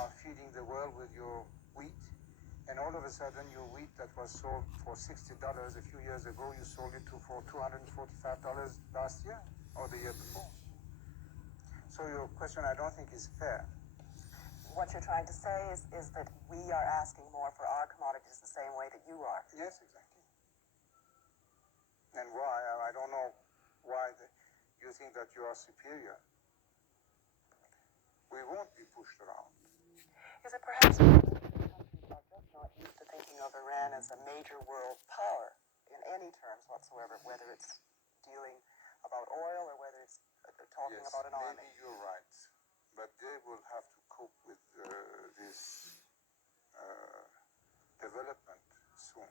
are feeding the world with your wheat, and all of a sudden your wheat that was sold for $60 a few years ago, you sold it for $245 last year or the year before. So your question, I don't think, is fair. What you're trying to say is that we are asking more for our commodities the same way that you are. Yes, exactly. And why? I don't know why you think that you are superior. We won't be pushed around. Is it perhaps countries are just not used to thinking of Iran as a major world power in any terms whatsoever, whether it's dealing about oil or whether it's talking about an army? Maybe you're right, but they will have to cope with this development soon.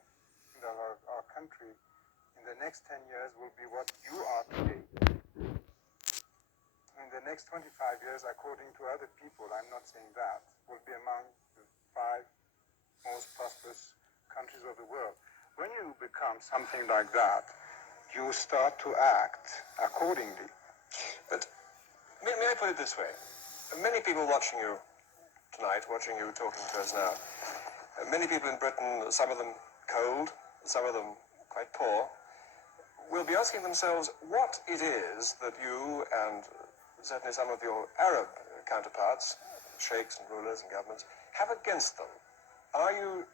That our country in the next 10 years will be what you are today. In the next 25 years, according to other people, I'm not saying that, will be among the 5 most prosperous countries of the world. When you become something like that, you start to act accordingly. But may I put it this way? Many people watching you tonight, watching you talking to us now, many people in Britain, some of them cold, some of them quite poor, will be asking themselves what it is that you and certainly some of your Arab counterparts, sheikhs and rulers and governments, have against them. Are you?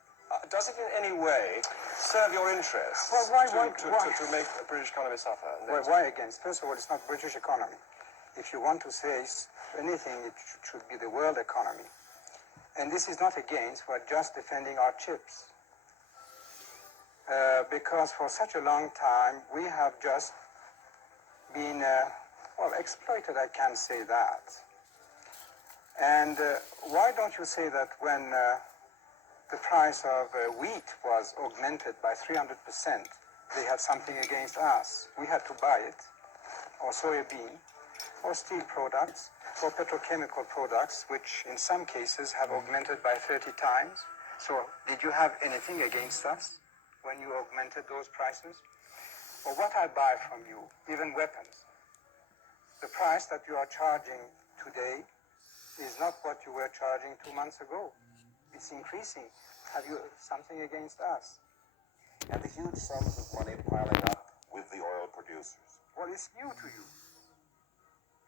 Does it in any way serve your interests to make the British economy suffer? Why against? First of all, it's not British economy. If you want to say anything, it should be the world economy. And this is not against, we're just defending our chips. Because for such a long time, we have just been, exploited, I can't say that. And why don't you say that when the price of wheat was augmented by 300%, they had something against us? We had to buy it, or soybean, or steel products, or petrochemical products, which in some cases have augmented by 30 times. So did you have anything against us when you augmented those prices? Or what I buy from you, even weapons, the price that you are charging today is not what you were charging 2 months ago. It's increasing. Have you something against us? And the huge sums of money piling up with the oil producers. Well, it's new to you.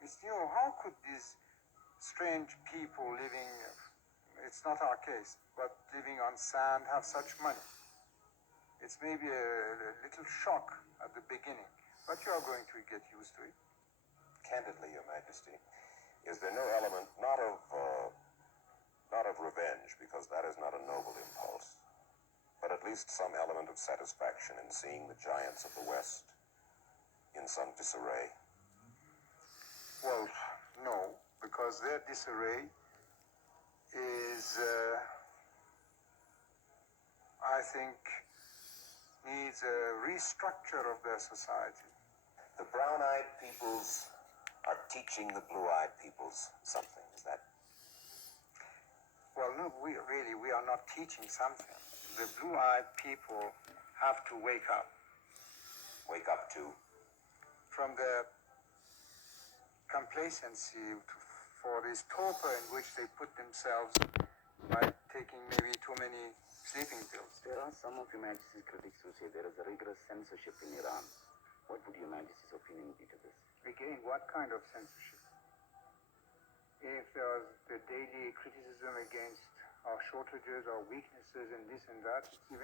It's new. How could these strange people living, it's not our case, but living on sand have such money? It's maybe a little shock at the beginning, but you are going to get used to it. Candidly, Your Majesty, is there no element, not of revenge, because that is not a noble impulse, but at least some element of satisfaction in seeing the giants of the West in some disarray? Well, no, because their disarray is, I think, needs a restructure of their society. The brown-eyed peoples are teaching the blue-eyed peoples something, is that? Well, no, we are not teaching something. The blue-eyed people have to wake up. Wake up to? From the complacency for this torpor in which they put themselves by taking maybe too many sleeping pills. There are some of Your Majesty's critics who say there is a rigorous censorship in Iran. What would Your Majesty's opinion be to this? Again, what kind of censorship? If there's the daily criticism against our shortages, our weaknesses, and this and that, it's even